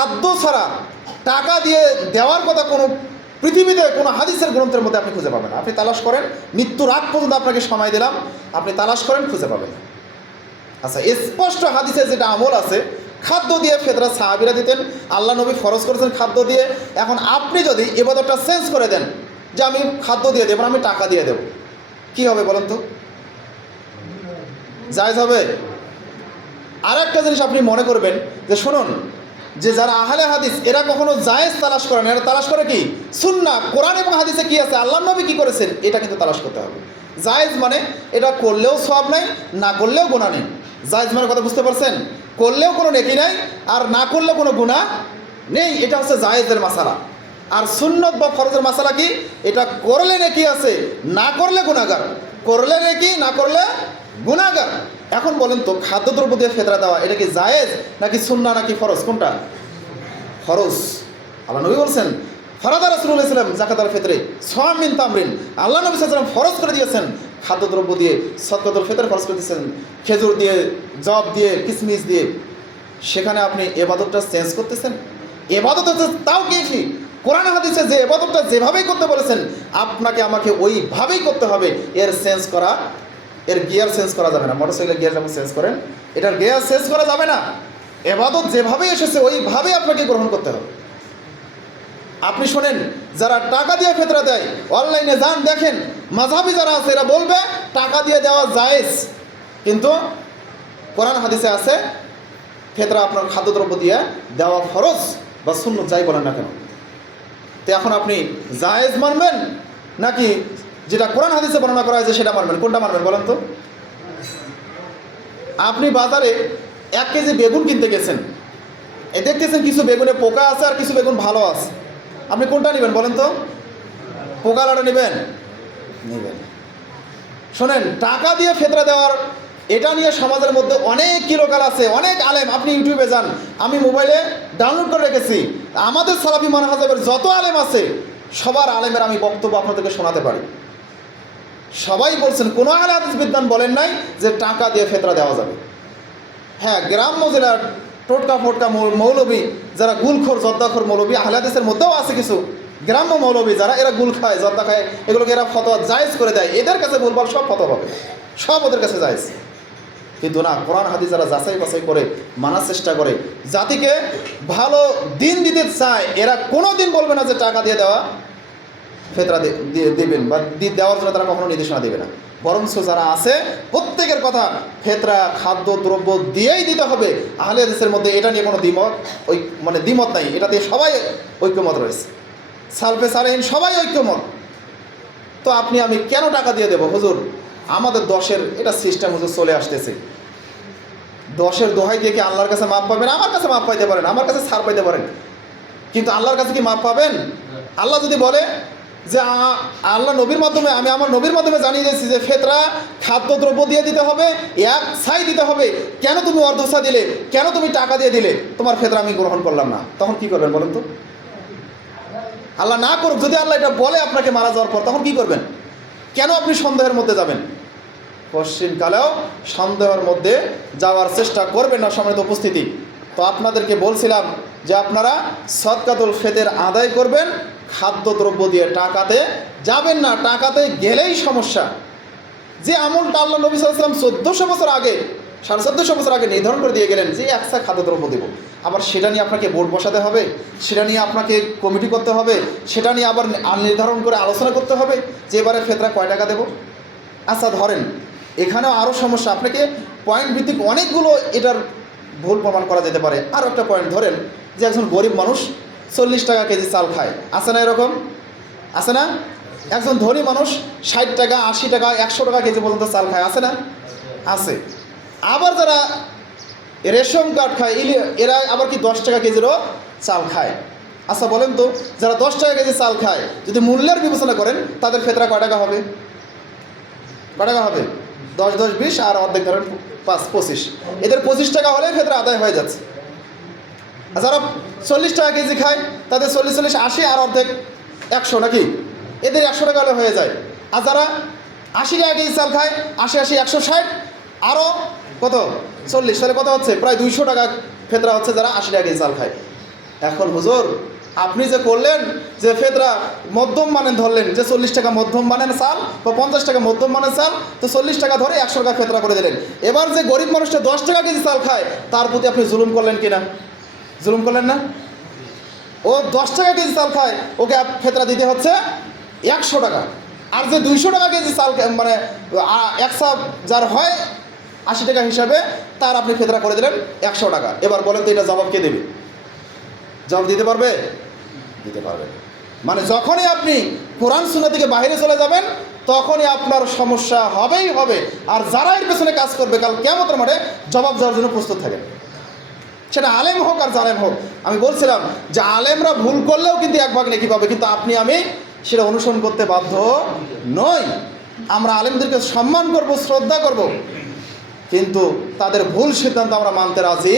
খাদ্য ছাড়া টাকা দিয়ে দেওয়ার কথা কোনো পৃথিবীতে কোনো হাদিসের গ্রন্থের মধ্যে আপনি খুঁজে পাবেন না। আপনি তালাশ করেন, মৃত্যুর আগ পর্যন্ত আপনাকে সময় দিলাম, আপনি তালাশ করেন, খুঁজে পাবেন। আচ্ছা, স্পষ্ট হাদিসে যেটা আমল আছে, খাদ্য দিয়ে ফেতরা সাহাবীরা দিতেন, আল্লাহ নবী ফরজ করেছেন খাদ্য দিয়ে। এখন আপনি যদি ইবাদতটা চেঞ্জ করে দেন যে আমি খাদ্য দিয়ে দেবো না, আমি টাকা দিয়ে দেবো, কি হবে বলেন তো? জায়েজ হবে? আর একটা জিনিস আপনি মনে করবেন যে শুনুন, যে যারা আহলে হাদিস এরা কখনো জায়েজ তালাশ করে না, এরা তালাশ করে কি সুন্নাহ, কোরআন এবং হাদিসে কি আছে, আল্লাহ নবী কি করেছেন, এটা কিন্তু তালাশ করতে হবে। জায়েজ মানে এটা করলেও সওয়াব নাই, না করলেও গুনাহ নেই। জায়েজ মানে কথা বুঝতে পারছেন? করলেও কোনো নেকি নাই, আর না করলেও কোনো গুনাহ নেই। এটা হচ্ছে জায়েজের মাসালা। আর সুন্নত বা ফরজের মাসালা কি? এটা করলে নেকি আছে, না করলে গুনাহগার। করলে নেকি, না করলে গুনাহগার। এখন বলেন তো, খাদ্যদ্রব্য দিয়ে ফেতরা দেওয়া এটা কি জায়েজ নাকি সুন্নাহ নাকি ফরজ? কোনটা? ফরজ। আল্লাহ নবী বলছেন ফরাদা রাসূলুল্লাহ সাল্লাল্লাহু আলাইহি ওয়াসাল্লাম যাকাতুল ফিতরে সাওয়াম মিন তামরিন। আল্লাহ নবী সাল্লাল্লাহু আলাইহি ওয়াসাল্লাম ফরজ করে দিয়েছেন খাদ্যদ্রব্য দিয়ে সাদকাতুল ফিতর ফরজ করে দিয়েছেন, খেজুর দিয়ে, জব দিয়ে, কিশমিশ দিয়ে। সেখানে আপনি ইবাদতটা চেঞ্জ করতেছেন। ইবাদত হচ্ছে তাও কি কোরআন হাদিসে যে ইবাদতটা যেভাবেই করতে বলেছেন আপনাকে আমাকে ওইভাবেই করতে হবে। এর চেঞ্জ করা, এর গিয়ার চেঞ্জ করা যাবে না। মোটরসাইকেলের গিয়ার যেমন চেঞ্জ করেন, এটার গিয়ার চেঞ্জ করা যাবে না। ইবাদত যেভাবেই এসেছে ওইভাবেই আপনাকে গ্রহণ করতে হবে। আপনি শোনেন, যারা টাকা দিয়ে ফেতরা দেয় অনলাইনে যান দেখেন, মাযহাবি যারা আছে এরা বলবে টাকা দিয়ে দেওয়া জায়েজ, কিন্তু কোরআন হাদিসে আছে ফেতরা আপনার খাদ্যদ্রব্য দিয়ে দেওয়া ফরজ বা সুন্নাত, যাই বলেন না কেন। তো এখন আপনি জায়েজ মানবেন নাকি যেটা কোরআন হাদিসে বর্ণনা করা হয়েছে সেটা মানবেন? কোনটা মানবেন বলেন তো? আপনি বাজারে 1 কেজি বেগুন কিনতে গেছেন, দেখতেছেন কিছু বেগুনে পোকা আছে আর কিছু বেগুন ভালো আছে, আপনি কোনটা নেবেন বলেন তো? পোকালাটা নেবেন? নেবেন। শোনেন, টাকা দিয়ে ফেতরা দেওয়ার এটা নিয়ে সমাজের মধ্যে অনেক কিলোকাল আছে, অনেক আলেম। আপনি ইউটিউবে যান, আমি মোবাইলে ডাউনলোড করে রেখেছি, আমাদের সালাফি মানহাজের যত আলেম আছে সবার আলেমের আমি বক্তব্য আপনাদেরকে শোনাতে পারি। সবাই বলছেন, কোনো আহলে হাদিস বিদ্বান বলেন নাই যে টাকা দিয়ে ফেতরা দেওয়া যাবে। হ্যাঁ, গ্রাম্য জেলার টোটকা ফোটকা মৌলবী যারা গুলখোর জর্দাখোর মৌলবী, আহলে হাদিসের মধ্যেও আছে কিছু গ্রাম্য মৌলবী যারা এরা গুল খায়, জর্দা খায়, এগুলোকে এরা ফতোয়া জায়েজ করে দেয়। এদের কাছে বলবার সব ফতোয়া হবে, সব ওদের কাছে জায়েজ। কিন্তু না, কোরআন হাদিস যারা যাচাই বাছাই করে মানার চেষ্টা করে, জাতিকে ভালো দিন দিতে চায়, এরা কোনো দিন বলবে না যে টাকা দিয়ে দেওয়া ফেতরা দেবেন বা দেওয়ার জন্য তারা কখনো নির্দেশনা দেবে না। বরঞ্চ যারা আছে প্রত্যেকের কথা ফেতরা খাদ্য দ্রব্য দিয়েই দিতে হবে। আহলে হাদিসের মধ্যে এটা নিয়ে কোনো দ্বিমত নাই, এটাতে সবাই ঐক্যমত রয়েছে। সালফে সালেহিন সবাই ঐক্যমত। তো আপনি আমি কেন টাকা দিয়ে দেবো? হুজুর আমাদের 10-এর এটা সিস্টেম হুজুর চলে আসতেছে, 10-এর দোহাই দিয়ে কি আল্লাহর কাছে মাপ পাবেন? আমার কাছে মাপ পাইতে পারেন, আমার কাছে ছাড় পাইতে পারেন, কিন্তু আল্লাহর কাছে কি মাপ পাবেন? আল্লাহ যদি বলে যে আল্লাহ নবীর মাধ্যমে, আমি আমার নবীর মাধ্যমে জানিয়ে দিয়েছি যে ফেতরা খাদ্যদ্রব্য দিয়ে দিতে হবে, 1 ছাই দিতে হবে, কেন তুমি অর্ধসা দিলে, কেন তুমি টাকা দিয়ে দিলে, তোমার ফেতরা আমি গ্রহণ করলাম না, তখন কি করবেন বলেন তো? আল্লাহ না করুক, যদি আল্লাহ এটা বলে আপনাকে মারা যাওয়ার পর, তখন কি করবেন? কেন আপনি সন্দেহের মধ্যে যাবেন? পশ্চিমকালেও সন্দেহের মধ্যে যাওয়ার চেষ্টা করবেন না সম্মানিত উপস্থিতি। তো আপনাদেরকে বলছিলাম যে আপনারা সদকাতুল ফিতর আদায় করবেন, খাদ্যদ্রব্য দিয়ে টাকাতে যাবেন না। টাকাতে গেলেই সমস্যা। যে আমলটা আল্লাহ নবী সাল্লাল্লাহু আলাইহি ওয়াসাল্লাম 1400 বছর আগে, 1450 বছর আগে নির্ধারণ করে দিয়ে গেলেন যে 1 ছা খাদ্যদ্রব্য দেব, আবার সেটা নিয়ে আপনাকে বোর্ড বসাতে হবে, সেটা নিয়ে আপনাকে কমিটি করতে হবে, সেটা নিয়ে আবার নির্ধারণ করে আলোচনা করতে হবে যে এবারে ফেতরা কয় টাকা দেব। আচ্ছা ধরেন এখানেও আরও সমস্যা, আপনাকে পয়েন্ট ভিত্তিক অনেকগুলো এটার ভুল প্রমাণ করা যেতে পারে। আরও একটা পয়েন্ট ধরেন যে একজন গরিব মানুষ 40 টাকা কেজি চাল খায়, আছে না এরকম? আছে না? একজন ধনী মানুষ 60 টাকা 80 টাকা 100 টাকা কেজি পর্যন্ত চাল খায়, আছে না? আছে। আবার যারা রেশন কার্ড খায় এরা আবার কি 10 টাকা কেজিরও চাল খায়। আচ্ছা বলেন তো, যারা 10 টাকা কেজি চাল খায় যদি মূল্যের বিবেচনা করেন তাদের ফেতরা কয় টাকা হবে? কয় টাকা হবে? 10 10 20 আর অর্ধেক ধরেন 5 25, এদের 25 টাকা হলে ফেতরা আদায় হয়ে যাচ্ছে। আর যারা 40 টাকা কেজি খায় তাদের 40 40 80 আর অর্ধেক 100, নাকি? এদের 100 টাকা হলে হয়ে যায়। আর যারা 80 টাকা কেজি চাল খায় 80 80 160 আরও কত 40, তাহলে কত হচ্ছে? প্রায় 200 টাকা ফেতরা হচ্ছে যারা 80 টাকা কেজি চাল খায়। এখন হুজুর আপনি যে করলেন যে ফেতরা মধ্যম মানের ধরলেন, যে 40 টাকা মধ্যম মানের চাল বা 50 টাকা মধ্যম মানের চাল, তো 40 টাকা ধরে 100 টাকা ফেতরা করে দিলেন। এবার যে গরিব মানুষটা 10 টাকা কেজি চাল খায়, তার প্রতি আপনি জুলুম করলেন কিনা? জুলুম করলেন না? ও 10 টাকা কেজি চাল খায়, ওকে ফেতরা দিতে হচ্ছে 100 টাকা। আর যে 200 টাকা কেজি চাল মানে এক সা যার হয় 80 টাকা হিসাবে, তার আপনি ফেতরা করে দিলেন 100 টাকা। এবার বলেন তো এটা জবাব কে দেবে? জবাব দিতে পারবে? দিতে পারবে। মানে যখনই আপনি কোরআন সুন্নাহ থেকে বাইরে চলে যাবেন, তখনই আপনার সমস্যা হবেই হবে। আর যারা এর পেছনে কাজ করবে, কাল কিয়ামতের মাঠে জবাব দেওয়ার জন্য প্রস্তুত থাকেন, সেটা আলেম হোক আর জালেম হোক। আমি বলছিলাম যে আলেমরা ভুল করলেও কিন্তু এক ভাগ নেকি পাবে, কিন্তু আপনি আমি সেটা অনুসরণ করতে বাধ্য নই। আমরা আলেমদেরকে সম্মান করব, শ্রদ্ধা করব, কিন্তু তাদের ভুল সিদ্ধান্ত আমরা মানতে রাজি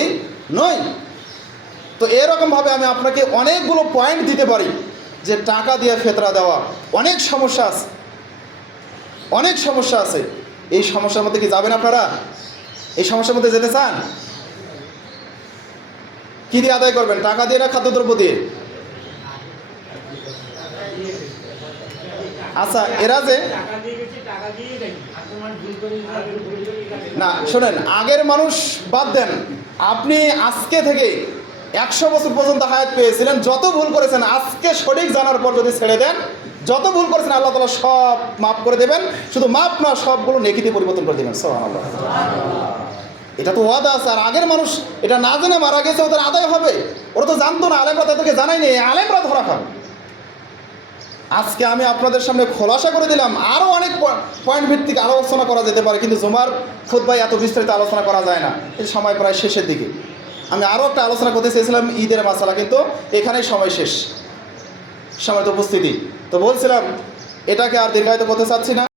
নই। তো এরকমভাবে আমি আপনাকে অনেকগুলো পয়েন্ট দিতে পারি যে টাকা দিয়ে ফেতরা দেওয়া অনেক সমস্যা আছে, অনেক সমস্যা আছে। এই সমস্যার মধ্যে কি যাবেন আপনারা? এই সমস্যার মধ্যে যেতে চান? কি দিয়ে আদায় করবেন? টাকা দিয়ে না খাদ্যদ্রব্য দিয়ে? আচ্ছা, এরা যে না শোনেন, আগের মানুষ বাদ দেন, আপনি আজকে থেকে 100 বছর পর্যন্ত হায়াত পেয়েছিলেন, যত ভুল করেছেন আজকে সঠিক জানার পর যদি ছেড়ে দেন, যত ভুল করেছেন আল্লাহ তাআলা সব মাফ করে দেবেন। শুধু মাফ না, সবগুলো নেকিতে পরিবর্তন করে দেবেন। সুবহানাল্লাহ। এটা তো ওয়াদা আছে। আর আগের মানুষ এটা না জেনে মারা গেছে, ওদের আদায় হবে। ওরা তো জানতো না, আলেমরা তাদেরকে জানায়নি, আলেমরা ধরা খান। আজকে আমি আপনাদের সামনে খোলাসা করে দিলাম। আরও অনেক পয়েন্ট ভিত্তিক আলোচনা করা যেতে পারে, কিন্তু জুমার খুতবায় এত বিস্তারিত আলোচনা করা যায় না, এই সময় প্রায় শেষের দিকে। আমি আরও একটা আলোচনা করতে চেয়েছিলাম ঈদের মাসালা, কিন্তু এখানেই সময় শেষ, সময় তো উপস্থিতি। তো বলছিলাম এটাকে আর দীর্ঘায়িত করতে চাচ্ছি না।